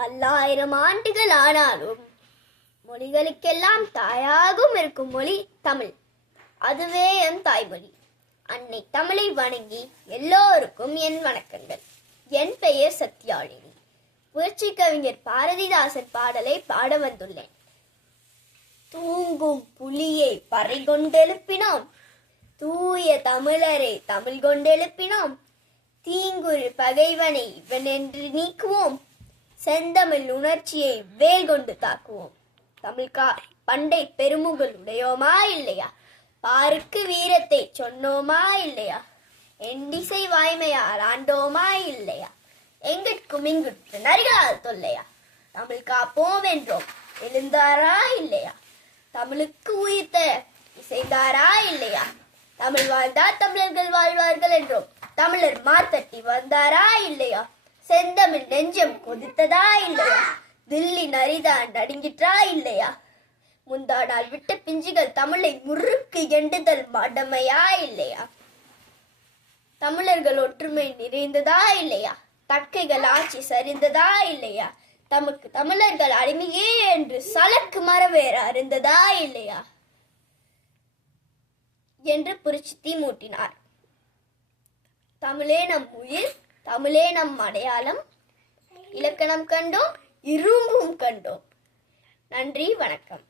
பல்லாயிரம் ஆண்டுகள் ஆனாலும் மொழிகளுக்கெல்லாம் தாயாகவும் இருக்கும் மொழி தமிழ். அதுவே என் தாய்மொழி. அன்னை தமிழை வணங்கி எல்லோருக்கும் என் வணக்கங்கள். என் பெயர் சத்யாழினி. புரட்சி கவிஞர் பாரதிதாசன் பாடலை பாட வந்துள்ளேன். தூங்கும் புலியை பறை கொண்டெழுப்பினோம், தூய தமிழரை தமிழ் கொண்டெழுப்பினோம். தீங்குறு பகைவனை இவனென்று நீக்குவோம், செந்தமிழ் உணர்ச்சியை வேல் கொண்டு தாக்குவோம். தமிழ்காய் பண்டை பெருமுகள் உடையோமா இல்லையா, பாருக்கு வீரத்தை சொன்னோமா இல்லையா, எண்டிசை வாய்மையால் ஆண்டோமா இல்லையா, எங்கிற்கும் இங்குற்று நரிகளால் தொல்லையா, தமிழ் காப்போம் என்றோம் எழுந்தாரா இல்லையா, தமிழுக்கு உயிர்த்த இசைந்தாரா இல்லையா, தமிழ் வாழ்ந்தால் தமிழர்கள் வாழ்வார்கள் என்றோம் தமிழர் மார்த்தட்டி வந்தாரா இல்லையா, செந்தமிழ் நெஞ்சம் கொதித்ததா இல்லையா, தில்லி நரிதான் நடுங்கிற்றா இல்லையா, முந்தானால் விட்ட பிஞ்சுகள் தமிழை முறுக்கு எண்டுதல் மடமையா இல்லையா, தமிழர்கள் ஒற்றுமை நிறைந்ததா இல்லையா, தக்கைகள் ஆட்சி சரிந்ததா இல்லையா, தமக்கு தமிழர்கள் அடிமையே என்று சலக்கு மரவேற அறிந்ததா இல்லையா என்று புரட்சி மூட்டினார். தமிழே நம் உயிர், தமிழே நம் அடையாளம். இலக்கணம் கண்டோம், இரும்பும் கண்டோம். நன்றி, வணக்கம்.